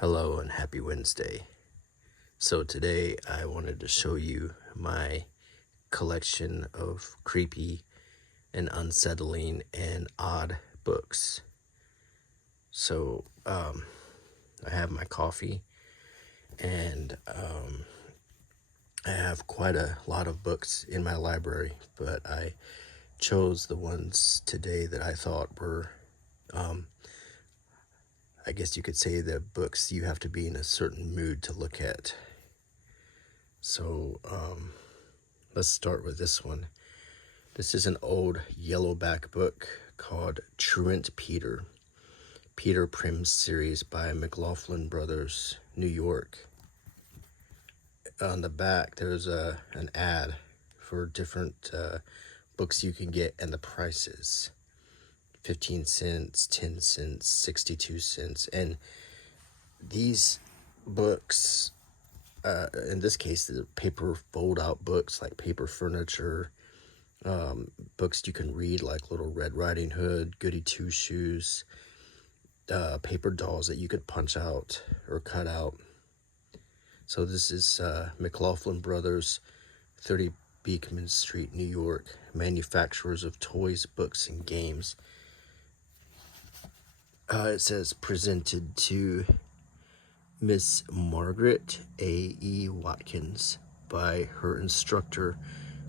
Hello and happy Wednesday. So today I wanted to show you my collection of creepy and unsettling and odd books. So I have my coffee and I have quite a lot of books in my library, but I chose the ones today that I thought were I guess you could say the books you have to be in a certain mood to look at. So let's start with this one. This is an old yellowback book called Truant Peter. Peter Prim's series by McLaughlin Brothers, New York. On the back there's an ad for different books you can get and the prices. 15 cents, 10 cents, 62 cents. And these books, in this case, the paper fold-out books like paper furniture, books you can read like Little Red Riding Hood, Goody Two-Shoes, paper dolls that you could punch out or cut out. So this is McLaughlin Brothers, 30 Beekman Street, New York, manufacturers of toys, books, and games. It says presented to Miss Margaret A.E. Watkins by her instructor,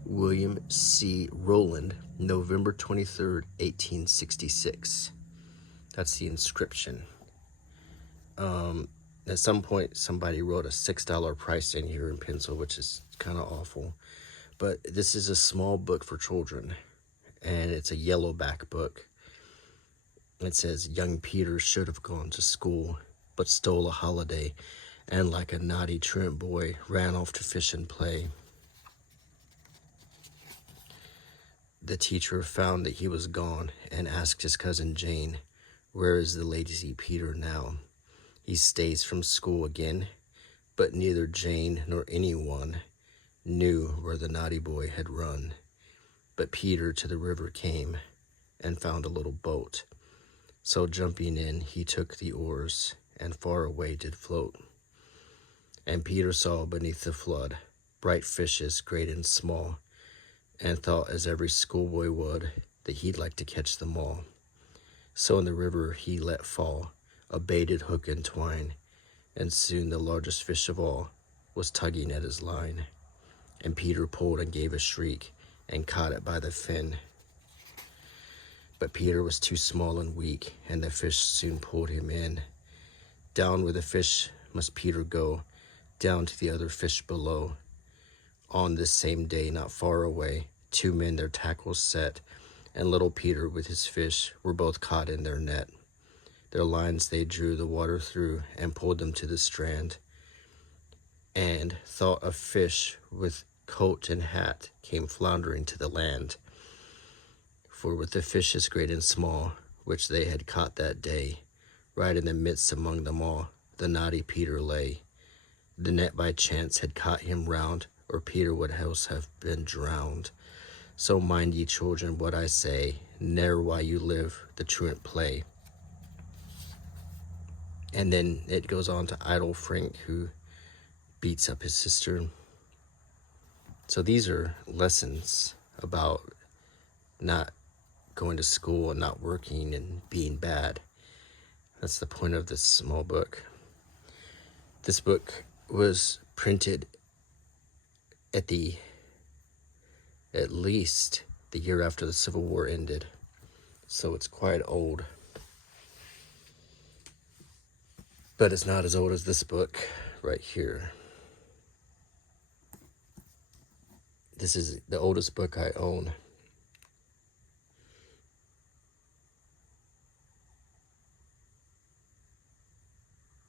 William C. Rowland, November 23rd, 1866. That's the inscription. At some point, somebody wrote a $6 price in here in pencil, which is kind of awful. But this is a small book for children, and it's a yellowback book. It says, young Peter should have gone to school, but stole a holiday, and like a naughty truant boy, ran off to fish and play. The teacher found that he was gone, and asked his cousin Jane, where is the lazy Peter now? He stays from school again, but neither Jane nor anyone knew where the naughty boy had run. But Peter to the river came, and found a little boat. So jumping in, he took the oars, and far away did float. And Peter saw beneath the flood bright fishes, great and small, and thought, as every schoolboy would, that he'd like to catch them all. So in the river he let fall a baited hook and twine, and soon the largest fish of all was tugging at his line. And Peter pulled and gave a shriek, and caught it by the fin. But Peter was too small and weak, and the fish soon pulled him in. Down with the fish must Peter go, down to the other fish below. On this same day, not far away, two men their tackles set, and little Peter with his fish were both caught in their net. Their lines they drew the water through, and pulled them to the strand. And thought a fish with coat and hat came floundering to the land. For with the fishes great and small, which they had caught that day, right in the midst among them all, the naughty Peter lay. The net by chance had caught him round, or Peter would else have been drowned. So mind ye, children, what I say, ne'er while you live the truant play. And then it goes on to idle Frank, who beats up his sister. So these are lessons about not going to school and not working and being bad. That's the point of this small book. This book was printed at least the year after the Civil War ended, so it's quite old. But it's not as old as this book right here. This is the oldest book I own.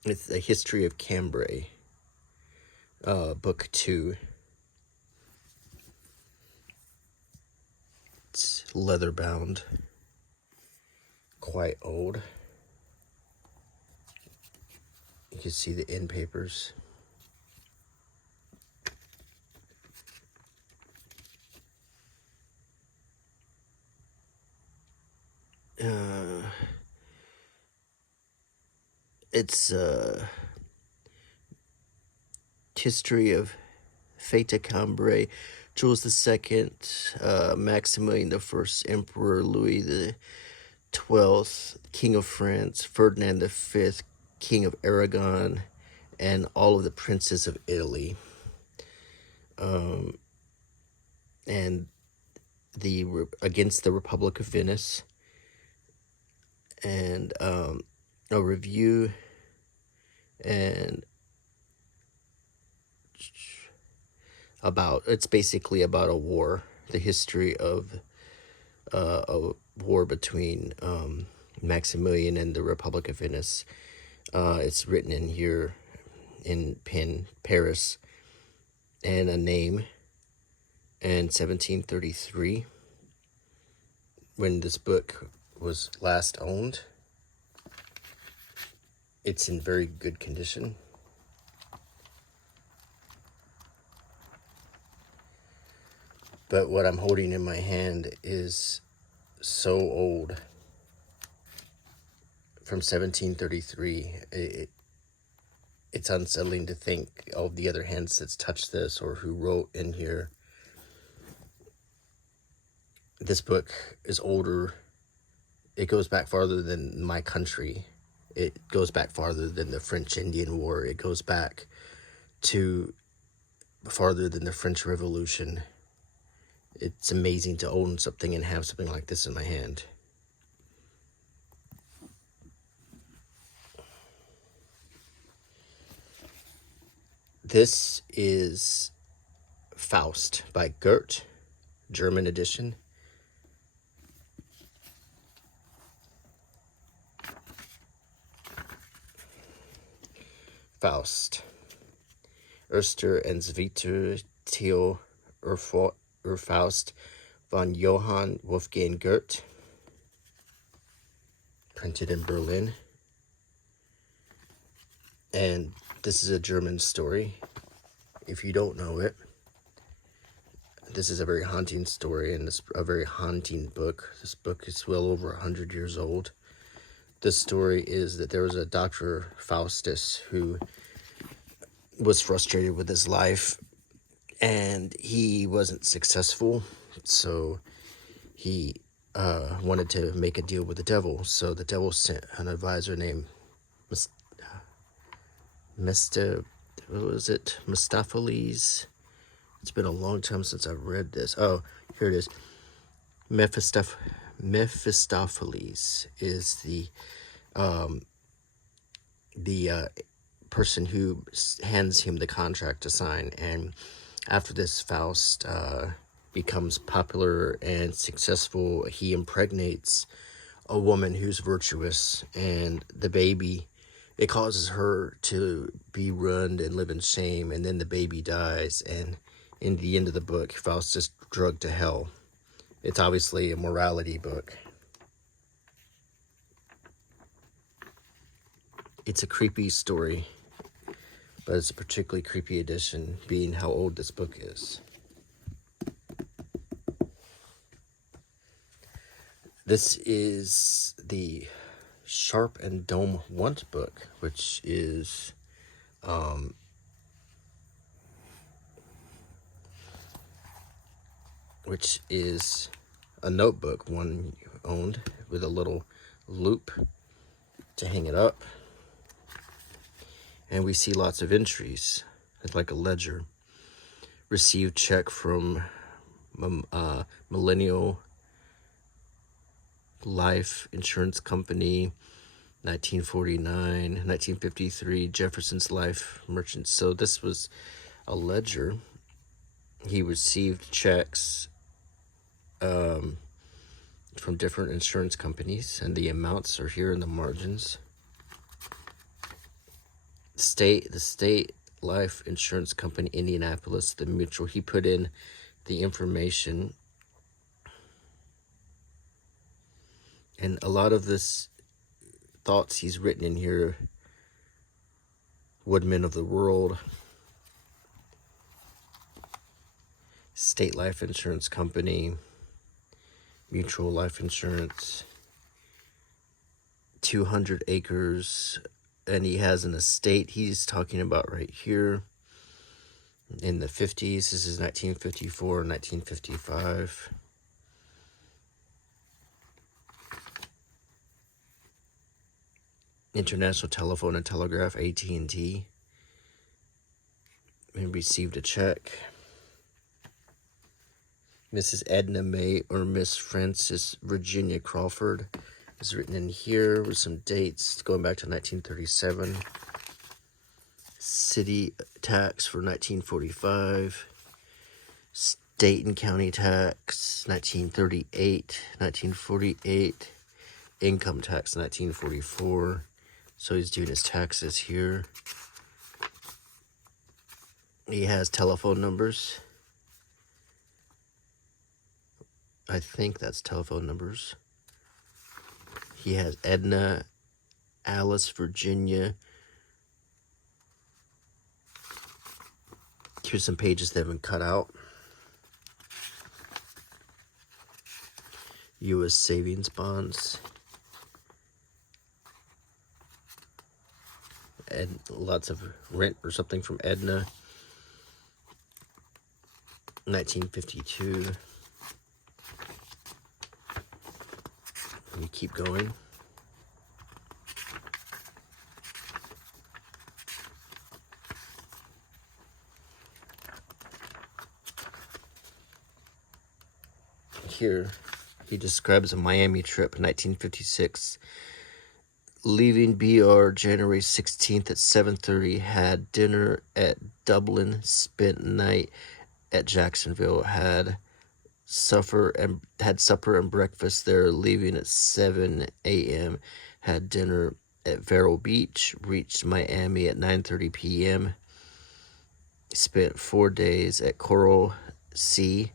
It's A History of Cambrai, book 2. It's leather bound, quite old. You can see the end papers. It's history of Fata Cambrai, Jules II, Maximilian the First, Emperor Louis the 12th, King of France, Ferdinand the Fifth, King of Aragon, and all of the princes of Italy. And against the Republic of Venice, and a review, and it's basically about a war, the history of a war between Maximilian and the Republic of Venice. It's written in here in pen, Paris, and a name, and 1733, when this book was last owned. It's in very good condition. But what I'm holding in my hand is so old, from 1733. It's unsettling to think of the other hands that's touched this or who wrote in here. This book is older. It goes back farther than my country. It goes back farther than the French-Indian War. It goes back to farther than the French Revolution. It's amazing to own something and have something like this in my hand. This is Faust by Goethe, German edition. Faust. Erster and Zweiter Theo Faust von Johann Wolfgang Goethe. Printed in Berlin. And this is a German story. If you don't know it, this is a very haunting story, and it's a very haunting book. This book is well over 100 years old. This story is that there was a Dr. Faustus who was frustrated with his life, and he wasn't successful, so he wanted to make a deal with the devil. So the devil sent an advisor named Mephistopheles. It's been a long time since I've read this. Oh, here it is. Mephistopheles is the person who hands him the contract to sign. And after this, Faust becomes popular and successful. He impregnates a woman who's virtuous, and the baby, it causes her to be ruined and live in shame, and then the baby dies, and in the end of the book, Faust is drugged to hell. It's obviously a morality book. It's a creepy story, but it's a particularly creepy edition, being how old this book is. This is the Sharp and Dome Want book, which is a notebook one owned with a little loop to hang it up. And we see lots of entries. It's like a ledger. Received check from Millennial Life Insurance Company, 1949, 1953, Jefferson's Life Merchants. So this was a ledger. He received checks from different insurance companies, and the amounts are here in the margins. The state life insurance company, Indianapolis, the mutual. He put in the information, and a lot of this thoughts he's written in here. Woodmen of the World, State Life Insurance Company, Mutual Life Insurance, 200 acres, and he has an estate he's talking about right here. in the 50s. This is 1954 and 1955. International Telephone and Telegraph, AT&T, and received a check. Mrs. Edna May or Miss Frances Virginia Crawford is written in here with some dates going back to 1937. City tax for 1945. State and county tax 1938, 1948. Income tax 1944. So he's doing his taxes here. He has telephone numbers. I think that's telephone numbers. He has Edna, Alice, Virginia. Here's some pages that have been cut out. U.S. savings bonds. And lots of rent or something from Edna. 1952. We keep going. Here, he describes a Miami trip in 1956. Leaving BR January 16th at 7:30, had dinner at Dublin, spent night at Jacksonville, had supper and breakfast there, leaving at 7 a.m., had dinner at Vero Beach, reached Miami at 9:30 p.m., spent 4 days at Coral Sea,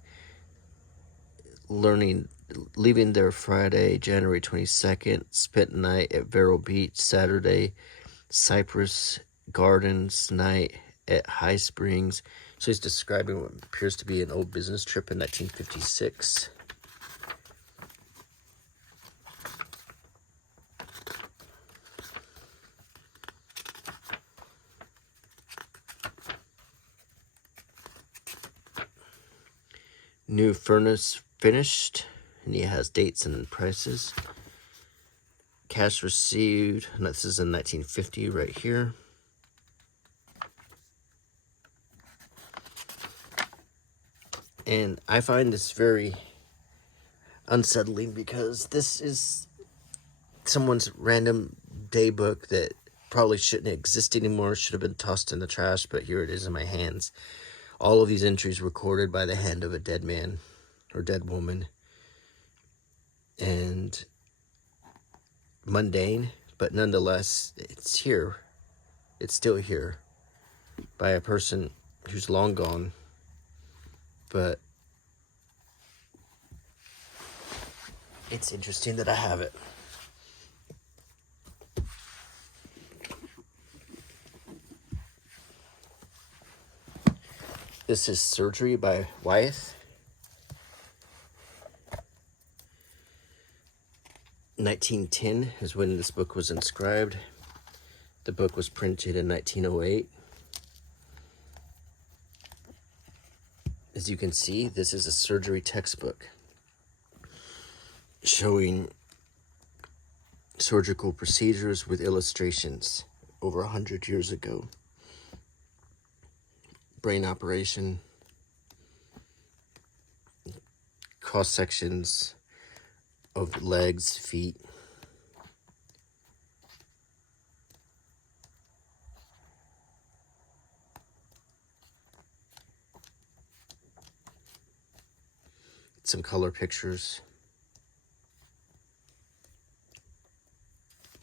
leaving there Friday, January 22nd, spent night at Vero Beach, Saturday, Cypress Gardens night at High Springs. So he's describing what appears to be an old business trip in 1956. New furnace finished, and he has dates and prices. Cash received, and this is in 1950 right here. And I find this very unsettling because this is someone's random day book that probably shouldn't exist anymore, should have been tossed in the trash, but here it is in my hands. All of these entries recorded by the hand of a dead man or dead woman. And mundane, but nonetheless, it's here. It's still here by a person who's long gone. But it's interesting that I have it. This is Surgery by Wyeth. 1910 is when this book was inscribed. The book was printed in 1908. As you can see, this is a surgery textbook showing surgical procedures with illustrations over 100 years ago. Brain operation, cross sections of legs, feet. Some color pictures.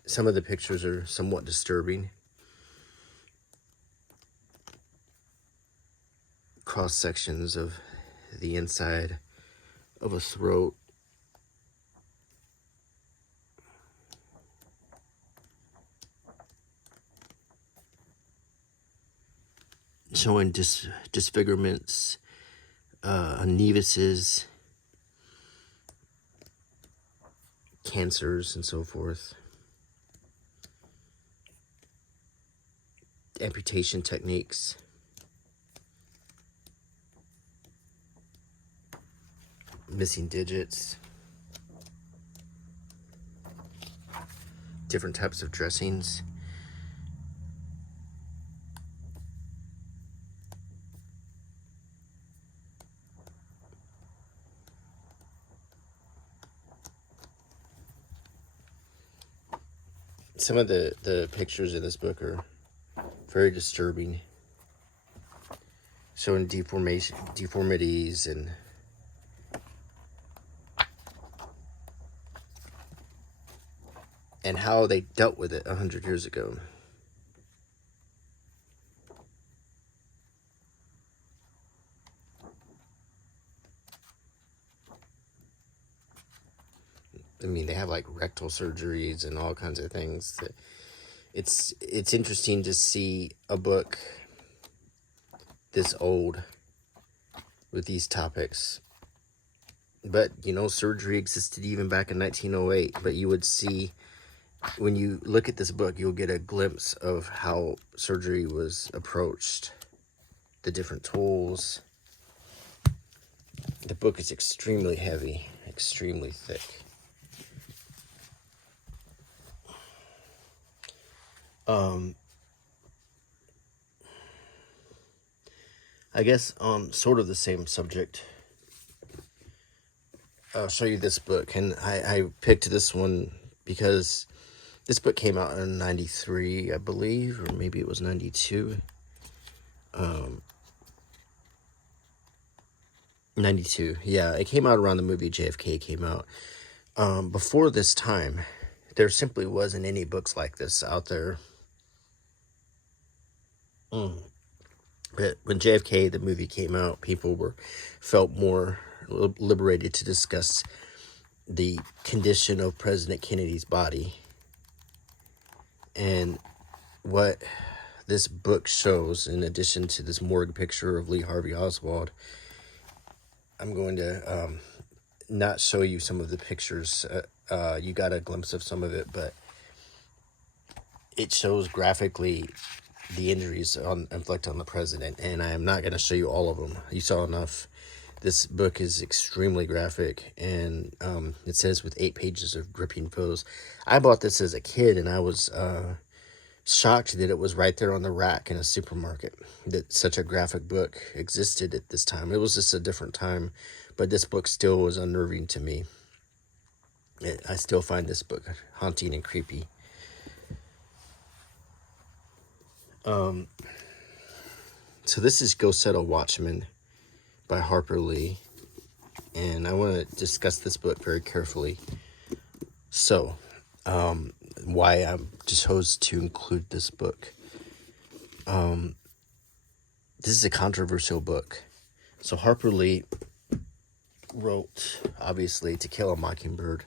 Some of the pictures are somewhat disturbing. Cross sections of the inside of a throat. Showing disfigurements, nevuses, cancers, and so forth. Amputation techniques. missing digits, different types of dressings. Some of the pictures in this book are very disturbing, showing deformities and how they dealt with it 100 years ago. I mean, they have like rectal surgeries and all kinds of things. It's interesting to see a book this old with these topics. But, surgery existed even back in 1908. But you would see, when you look at this book, you'll get a glimpse of how surgery was approached, the different tools. The book is extremely heavy, extremely thick. I guess sort of the same subject. I'll show you this book, and I picked this one because this book came out in 93, I believe, or maybe it was 92. 92, yeah, it came out around the movie JFK came out. Before this time, there simply wasn't any books like this out there. But when JFK, the movie, came out, people felt more liberated to discuss the condition of President Kennedy's body. And what this book shows, in addition to this morgue picture of Lee Harvey Oswald, I'm going to not show you some of the pictures. You got a glimpse of some of it, but it shows graphically the injuries inflicted on the president, and I am not going to show you all of them. You saw enough. This book is extremely graphic, and it says with 8 pages of gripping photos. I bought this as a kid, and I was shocked that it was right there on the rack in a supermarket, that such a graphic book existed at this time. It was just a different time, but this book still was unnerving to me. I still find this book haunting and creepy. So this is Go Set a Watchman by Harper Lee, and I want to discuss this book very carefully. So, why I chose to include this book. This is a controversial book. So Harper Lee wrote, obviously, To Kill a Mockingbird.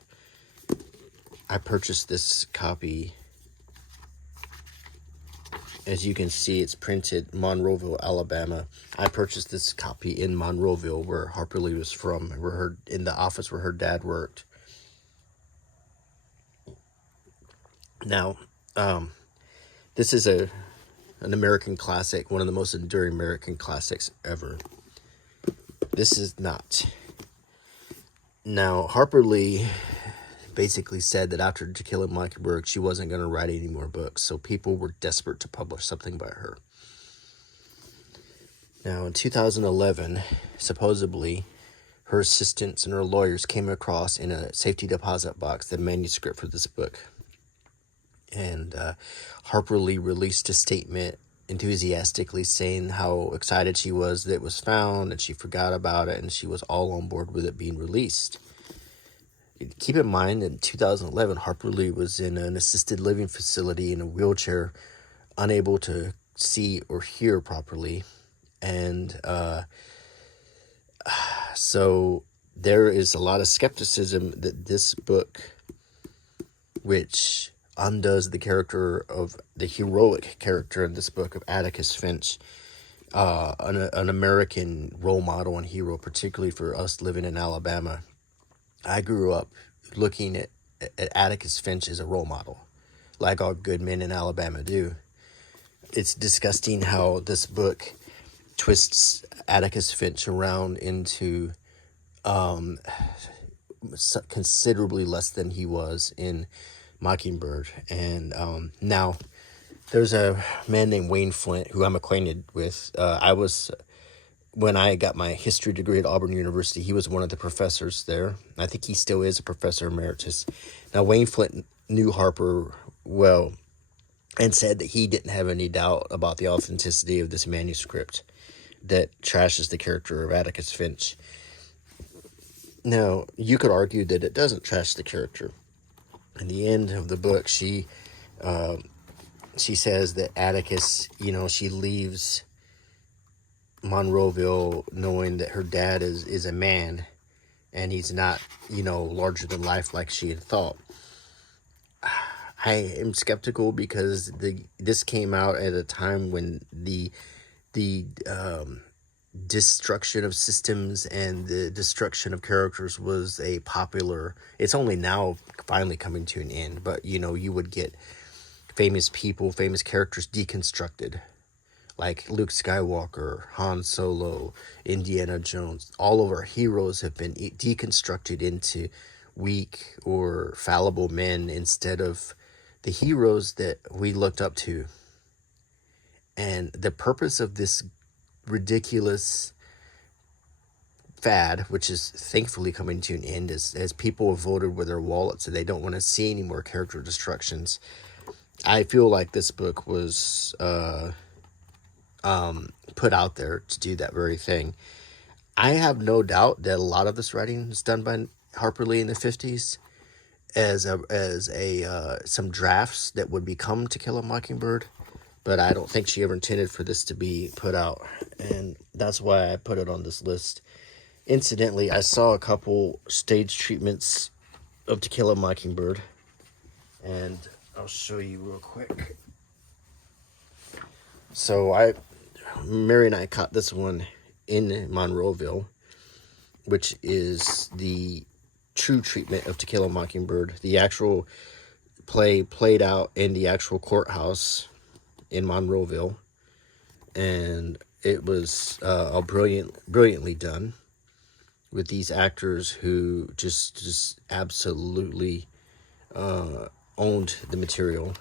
I purchased this copy. As you can see, it's printed Monroeville, Alabama. I purchased this copy in Monroeville, where Harper Lee was from, in the office where her dad worked. Now, this is an American classic, one of the most enduring American classics ever. This is not. Now, Harper Lee basically said that after To Kill a Mockingbird, she wasn't going to write any more books, so people were desperate to publish something by her. Now, in 2011, supposedly, her assistants and her lawyers came across in a safety deposit box the manuscript for this book. And Harper Lee released a statement enthusiastically saying how excited she was that it was found, and she forgot about it, and she was all on board with it being released. Keep in mind, in 2011, Harper Lee was in an assisted living facility in a wheelchair, unable to see or hear properly. And so there is a lot of skepticism that this book, which undoes the character of the heroic character in this book of Atticus Finch, an American role model and hero, particularly for us living in Alabama. I grew up looking at Atticus Finch as a role model, like all good men in Alabama do. It's disgusting how this book twists Atticus Finch around into considerably less than he was in Mockingbird. And now there's a man named Wayne Flint who I'm acquainted with. When I got my history degree at Auburn University, he was one of the professors there. I think he still is a professor emeritus. Now, Wayne Flint knew Harper well and said that he didn't have any doubt about the authenticity of this manuscript that trashes the character of Atticus Finch. Now, you could argue that it doesn't trash the character. In the end of the book, she says that Atticus, she leaves Monroeville knowing that her dad is a man and he's not, larger than life like she had thought. I am skeptical because this came out at a time when the destruction of systems and the destruction of characters was a popular. It's only now finally coming to an end, but you would get famous people, famous characters deconstructed, like Luke Skywalker, Han Solo, Indiana Jones. All of our heroes have been deconstructed into weak or fallible men instead of the heroes that we looked up to. And the purpose of this ridiculous fad, which is thankfully coming to an end, as people have voted with their wallets and they don't want to see any more character destructions. I feel like this book was put out there to do that very thing. I have no doubt that a lot of this writing is done by Harper Lee in the 50s as some drafts that would become To Kill a Mockingbird, but I don't think she ever intended for this to be put out, and that's why I put it on this list. Incidentally, I saw a couple stage treatments of To Kill a Mockingbird, and I'll show you real quick. So Mary and I caught this one in Monroeville, which is the true treatment of To Kill a Mockingbird. The actual play played out in the actual courthouse in Monroeville, and it was all brilliantly done with these actors who just absolutely owned the material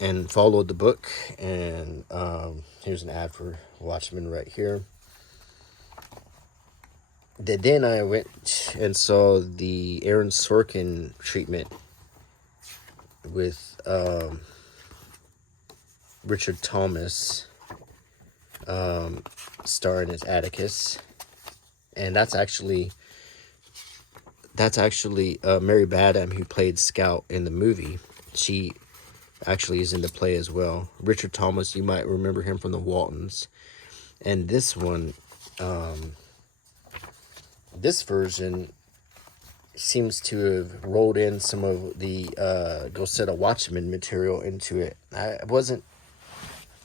and followed the book. And here's an ad for Watchmen right here. Then I went and saw the Aaron Sorkin treatment with Richard Thomas starring as Atticus, and that's actually Mary Badham, who played Scout in the movie. She actually is in the play as well. Richard Thomas, you might remember him from The Waltons. And this one, this version seems to have rolled in some of the Go Set a Watchman material into it. I wasn't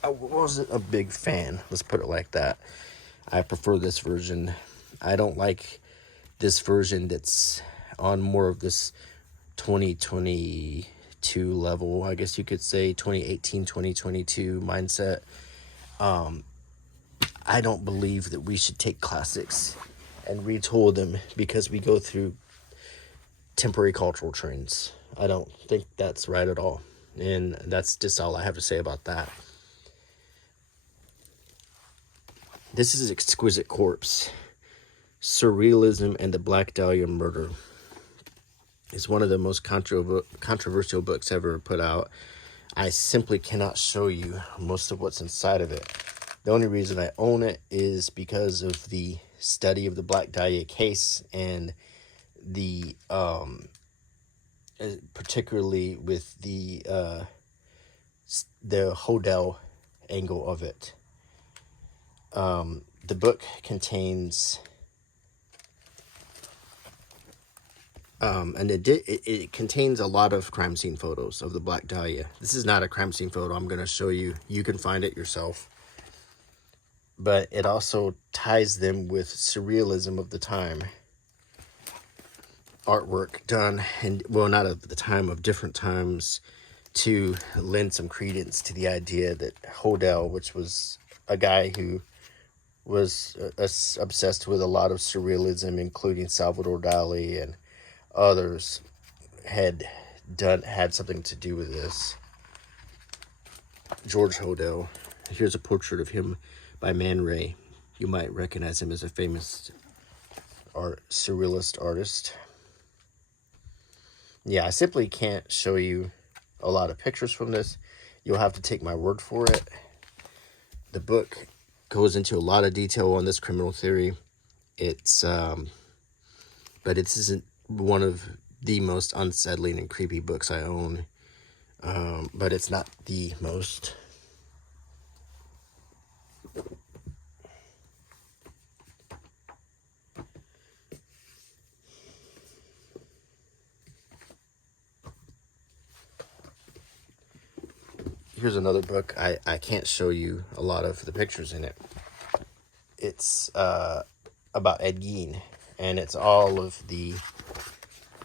a big fan, let's put it like that. I prefer this version. I don't like this version that's on more of this 2022 level, I guess you could say, 2018, 2022 mindset. I don't believe that we should take classics and retool them because we go through temporary cultural trends. I don't think that's right at all. And that's just all I have to say about that. This is Exquisite Corpse. Surrealism and the Black Dahlia Murder. It's one of the most controversial books ever put out. I simply cannot show you most of what's inside of it. The only reason I own it is because of the study of the Black Dahlia case and the particularly with the Hodel angle of it. The book contains and it contains a lot of crime scene photos of the Black Dahlia. This is not a crime scene photo I'm going to show you. You can find it yourself. But it also ties them with surrealism of the time. Artwork done, and well, not of the time, of different times, to lend some credence to the idea that Hodel, which was a guy who was obsessed with a lot of surrealism, including Salvador Dali and others had something to do with this. George Hodel. Here's a portrait of him by Man Ray. You might recognize him as a famous surrealist artist. Yeah, I simply can't show you a lot of pictures from this. You'll have to take my word for it. The book goes into a lot of detail on this criminal theory. It's but it isn't one of the most unsettling and creepy books I own. But it's not the most. Here's another book. I can't show you a lot of the pictures in it. It's about Ed Gein, and it's all of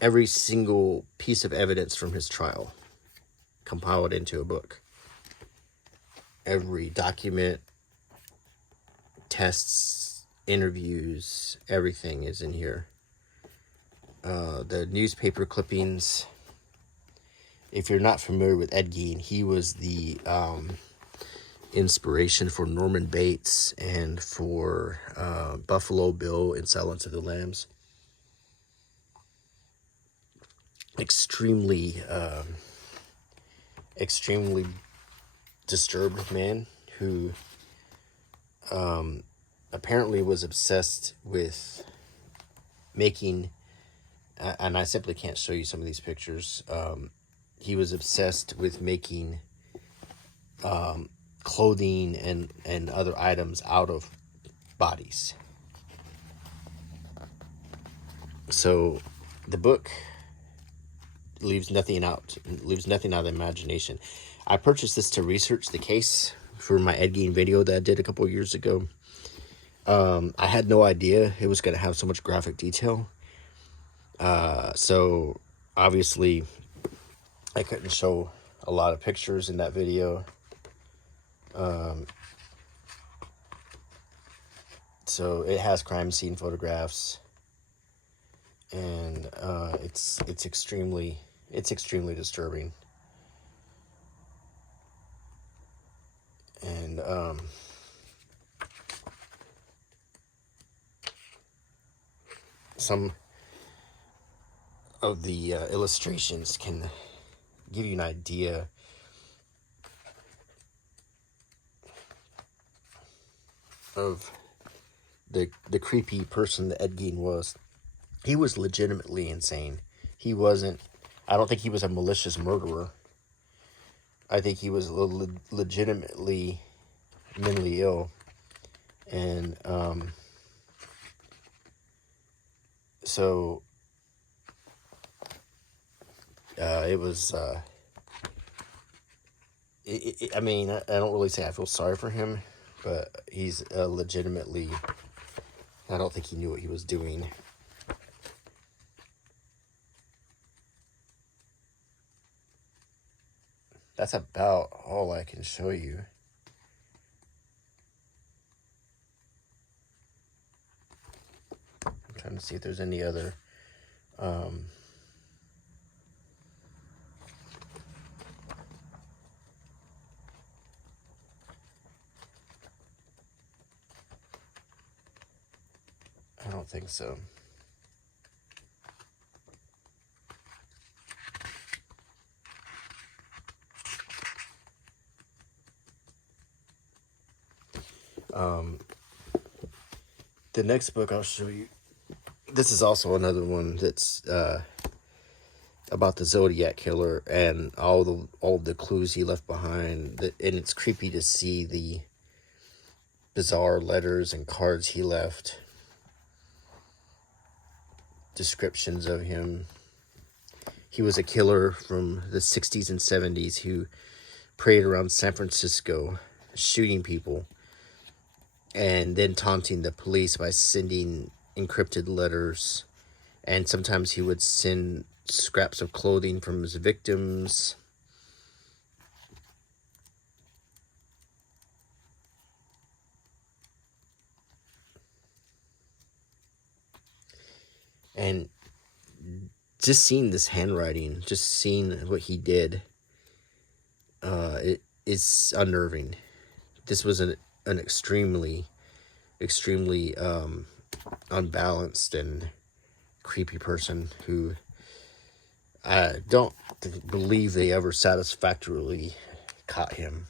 every single piece of evidence from his trial compiled into a book. Every document, tests, interviews, everything is in here. The newspaper clippings. If you're not familiar with Ed Gein, he was the inspiration for Norman Bates and for Buffalo Bill in Silence of the Lambs. Extremely disturbed man who apparently was obsessed with making, and I simply can't show you some of these pictures. He was obsessed with making clothing and other items out of bodies. So the book leaves nothing out of the imagination. I purchased this to research the case for my Ed Gein video that I did a couple of years ago. I had no idea it was going to have so much graphic detail. So obviously I couldn't show a lot of pictures in that video. So it has crime scene photographs, and it's extremely disturbing. And some of the illustrations can give you an idea of the creepy person that Ed Gein was. He was legitimately insane. He wasn't, I don't think he was a malicious murderer. I think he was legitimately mentally ill. And so it was I mean, I don't really say I feel sorry for him, but he's legitimately, I don't think he knew what he was doing. That's about all I can show you. I'm trying to see if there's any other I don't think so. The next book I'll show you, this is also another one that's about the Zodiac Killer and all the clues he left behind. And it's creepy to see the bizarre letters and cards he left. Descriptions of him. He was a killer from the 60s and 70s who preyed around San Francisco, shooting people, and then taunting the police by sending encrypted letters. And sometimes he would send scraps of clothing from his victims. And just seeing this handwriting, just seeing what he did, it's unnerving. This was an extremely unbalanced and creepy person who I don't believe they ever satisfactorily caught him.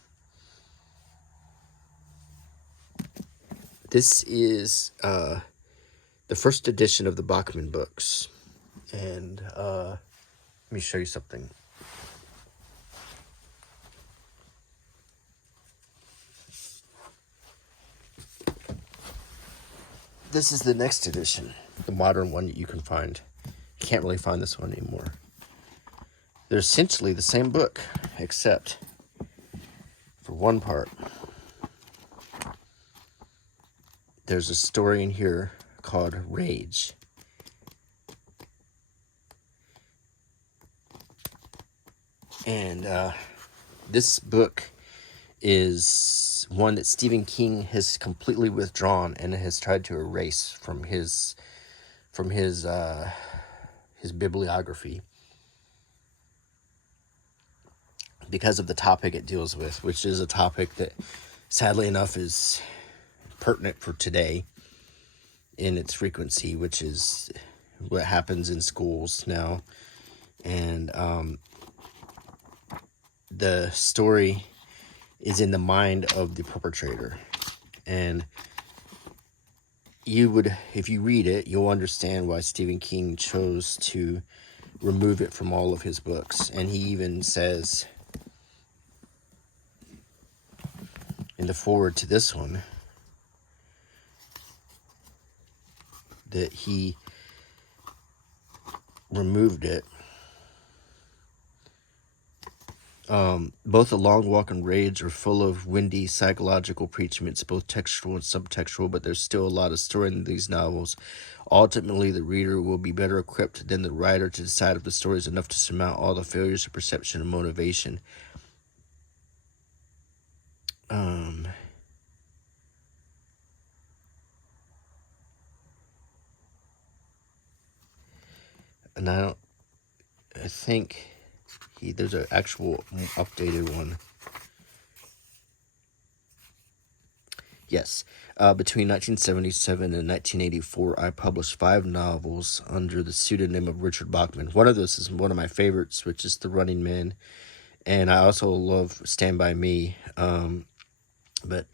This is the first edition of the Bachman books. And let me show you something. This is the next edition, the modern one that you can find. You can't really find this one anymore. They're essentially the same book, except for one part. There's a story in here called Rage. And this book is one that Stephen King has completely withdrawn and has tried to erase from his bibliography because of the topic it deals with, which is a topic that, sadly enough, is pertinent for today in its frequency, which is what happens in schools now. And the story is in the mind of the perpetrator. And if you read it, you'll understand why Stephen King chose to remove it from all of his books. And he even says in the foreword to this one that he removed it. Both A Long Walk and Rage are full of windy psychological preachments, both textual and subtextual, but there's still a lot of story in these novels. Ultimately, the reader will be better equipped than the writer to decide if the story is enough to surmount all the failures of perception and motivation. And I think there's an actual updated one. Yes. Between 1977 and 1984, I published 5 novels under the pseudonym of Richard Bachman. One of those is one of my favorites, which is The Running Man. And I also love Stand By Me. But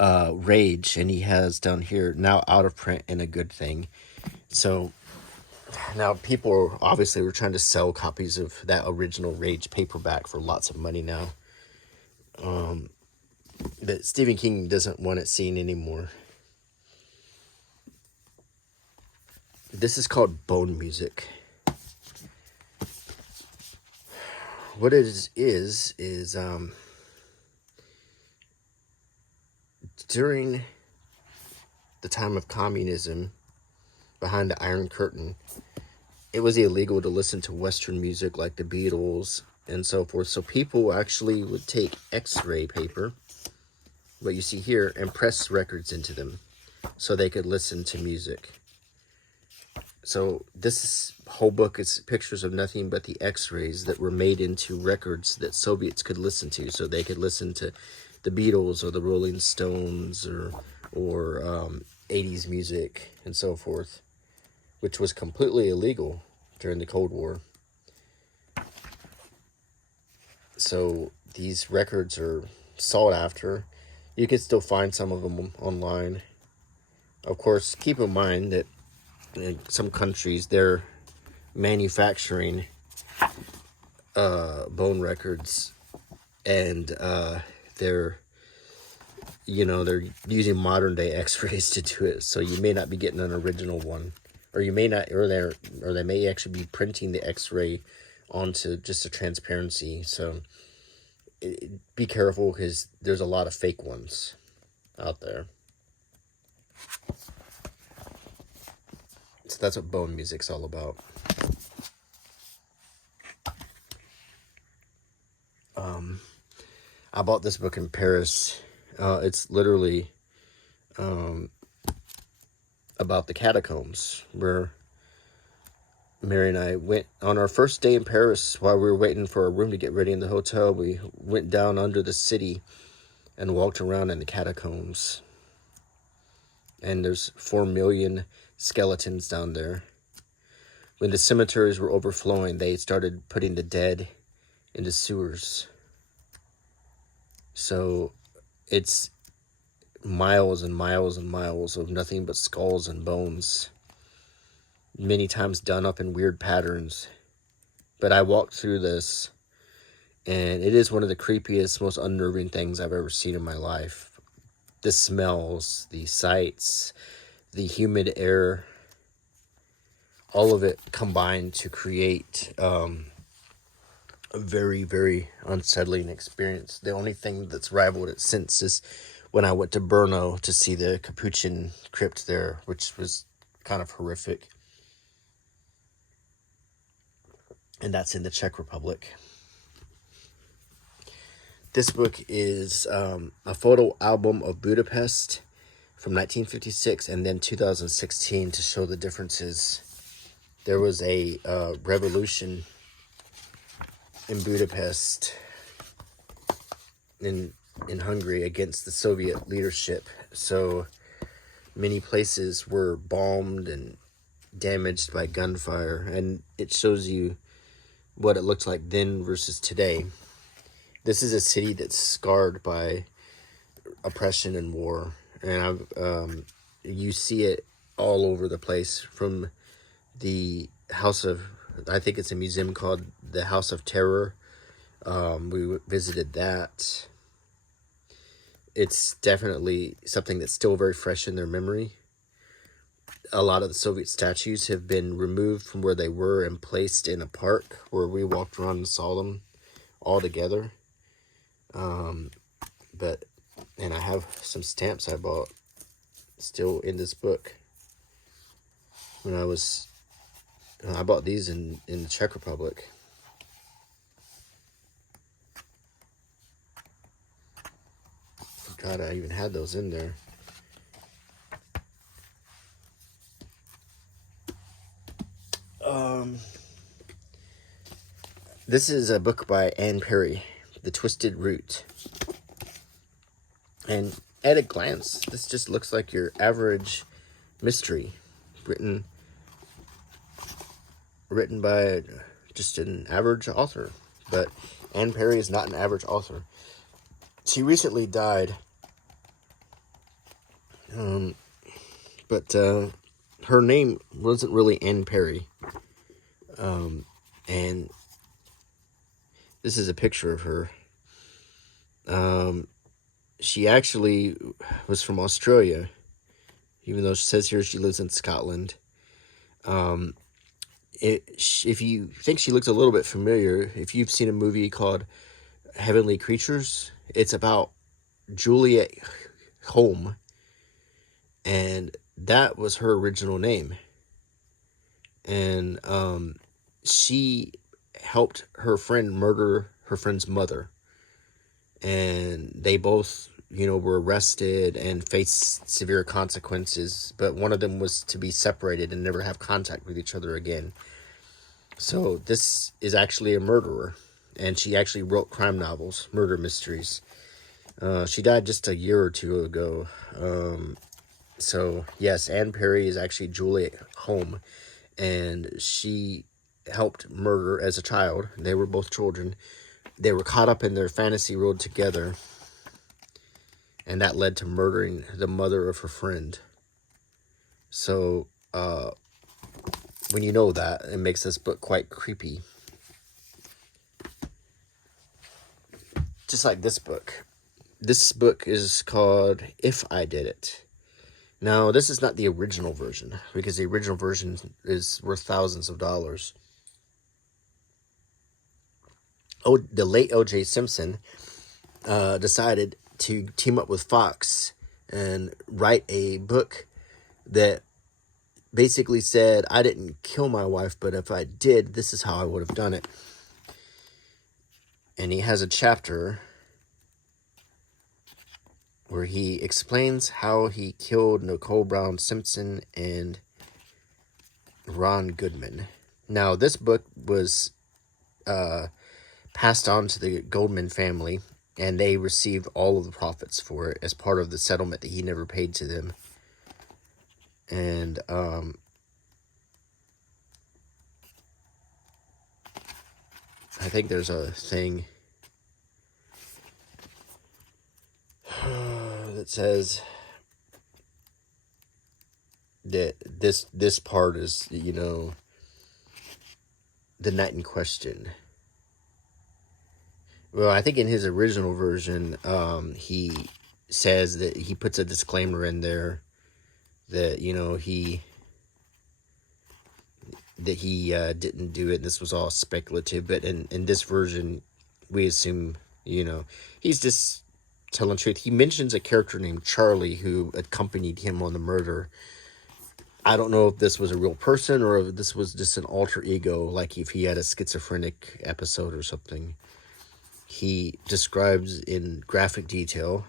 Rage, and he has down here, now out of print and a good thing. So now people obviously were trying to sell copies of that original Rage paperback for lots of money now. But Stephen King doesn't want it seen anymore. This is called Bone Music. What it is during the time of communism, behind the Iron Curtain, it was illegal to listen to Western music like the Beatles and so forth. So people actually would take X-ray paper, what you see here, and press records into them so they could listen to music. So this whole book is pictures of nothing but the X-rays that were made into records that Soviets could listen to. So they could listen to the Beatles or the Rolling Stones or 80s music and so forth, which was completely illegal during the Cold War. So these records are sought after. You can still find some of them online. Of course, keep in mind that in some countries they're manufacturing bone records, and they're using modern day X-rays to do it. So you may not be getting an original one, or you may not, or they may actually be printing the X-ray onto just a transparency. So be careful, because there's a lot of fake ones out there. So that's what bone music's all about. I bought this book in Paris. It's literally about the Catacombs, where Mary and I went on our first day in Paris. While we were waiting for our room to get ready in the hotel, we went down under the city and walked around in the catacombs. And there's 4 million skeletons down there. When the cemeteries were overflowing, they started putting the dead into sewers. So it's miles and miles and miles of nothing but skulls and bones, many times done up in weird patterns. But I walked through this, and it is one of the creepiest, most unnerving things I've ever seen in my life. The smells, the sights, the humid air, all of it combined to create a very, very unsettling experience. The only thing that's rivaled it since is when I went to Brno to see the Capuchin crypt there, which was kind of horrific. And that's in the Czech Republic. This book is a photo album of Budapest from 1956 and then 2016 to show the differences. There was a revolution in Budapest, in Hungary, against the Soviet leadership. So many places were bombed and damaged by gunfire, and it shows you what it looked like then versus today. This is a city that's scarred by oppression and war, and you see it all over the place, from the house of, I think it's a museum called the House of Terror. We visited that. It's definitely something that's still very fresh in their memory. A lot of the Soviet statues have been removed from where they were and placed in a park where we walked around and saw them all together. And I have some stamps I bought still in this book. When I bought these in the Czech Republic. Forgot I even had those in there. This is a book by Anne Perry, The Twisted Root. And at a glance, this just looks like your average mystery written by just an average author. But Anne Perry is not an average author. She recently died. But her name wasn't really Anne Perry. And this is a picture of her. She actually was from Australia, even though she says here she lives in Scotland. If you think she looks a little bit familiar, if you've seen a movie called Heavenly Creatures, it's about Juliet Home, and that was her original name. And she helped her friend murder her friend's mother, and they both, were arrested and faced severe consequences, but one of them was to be separated and never have contact with each other again. So this is actually a murderer, and she actually wrote crime novels, murder mysteries. She died just a year or two ago. So yes, Anne Perry is actually Juliet Home, and she helped murder as a child. They were both children. They were caught up in their fantasy world together, and that led to murdering the mother of her friend. So, when you know that, it makes this book quite creepy. Just like this book. This book is called If I Did It. Now, this is not the original version, because the original version is worth thousands of dollars. The late O.J. Simpson decided to team up with Fox and write a book that basically said, I didn't kill my wife, but if I did, this is how I would have done it. And he has a chapter where he explains how he killed Nicole Brown Simpson and Ron Goodman. Now, this book was passed on to the Goldman family, and they received all of the profits for it as part of the settlement that he never paid to them. And I think there's a thing that says that this part is, you know, the night in question. Well, I think in his original version, he says that he puts a disclaimer in there that, you know, he didn't do it. This was all speculative. But in this version, we assume, you know, he's just telling truth. He mentions a character named Charlie who accompanied him on the murder. I don't know if this was a real person or if this was just an alter ego, like if he had a schizophrenic episode or something. He describes in graphic detail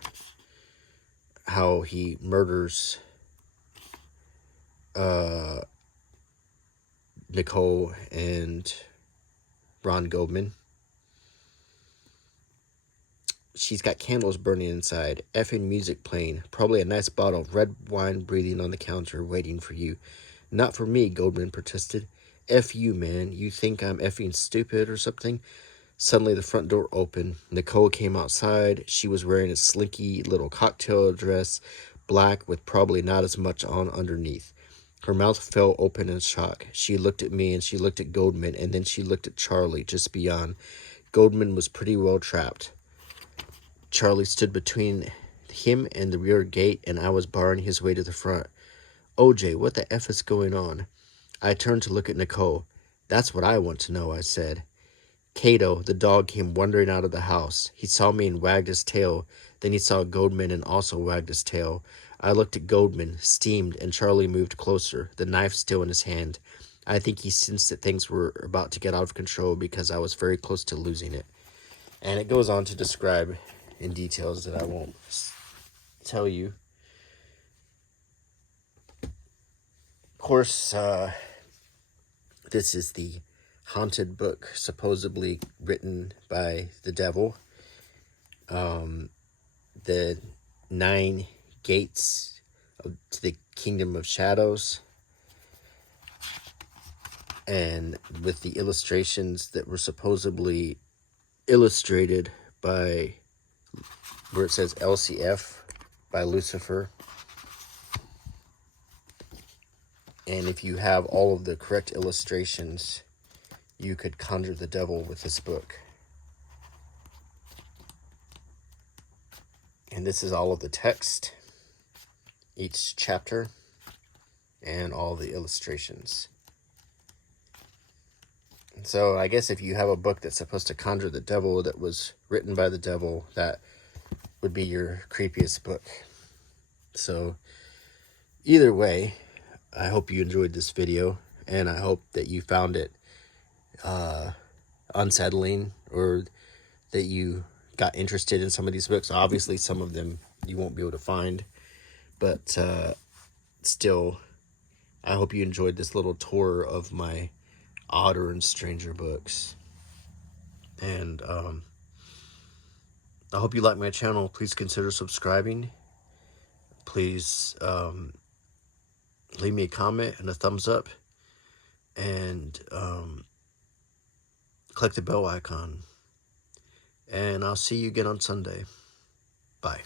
how he murders Nicole and Ron Goldman. She's got candles burning inside, effing music playing, probably a nice bottle of red wine breathing on the counter waiting for you. Not for me, Goldman protested. F you, man. You think I'm effing stupid or something? Suddenly the front door opened. Nicole came outside. She was wearing a slinky little cocktail dress, black with probably not as much on underneath. Her mouth fell open in shock. She looked at me and she looked at Goldman and then she looked at Charlie just beyond. Goldman was pretty well trapped. Charlie stood between him and the rear gate, and I was barring his way to the front. OJ, what the F is going on? I turned to look at Nicole. That's what I want to know, I said. Cato, the dog, came wandering out of the house. He saw me and wagged his tail. Then he saw Goldman and also wagged his tail. I looked at Goldman, steamed, and Charlie moved closer, the knife still in his hand. I think he sensed that things were about to get out of control because I was very close to losing it. And it goes on to describe in details that I won't tell you. Of course, this is the haunted book supposedly written by the devil. The 9 gates to the kingdom of shadows, and with the illustrations that were supposedly illustrated by, where it says LCF, by Lucifer. And if you have all of the correct illustrations, you could conjure the devil with this book. And this is all of the text, each chapter, and all the illustrations. So I guess if you have a book that's supposed to conjure the devil, that was written by the devil, that would be your creepiest book. So either way, I hope you enjoyed this video, and I hope that you found it unsettling, or that you got interested in some of these books. Obviously, some of them you won't be able to find, but still, I hope you enjoyed this little tour of my odder and stranger books. And I hope you like my channel. Please consider subscribing. Please leave me a comment and a thumbs up, and click the bell icon. And I'll see you again on Sunday. Bye.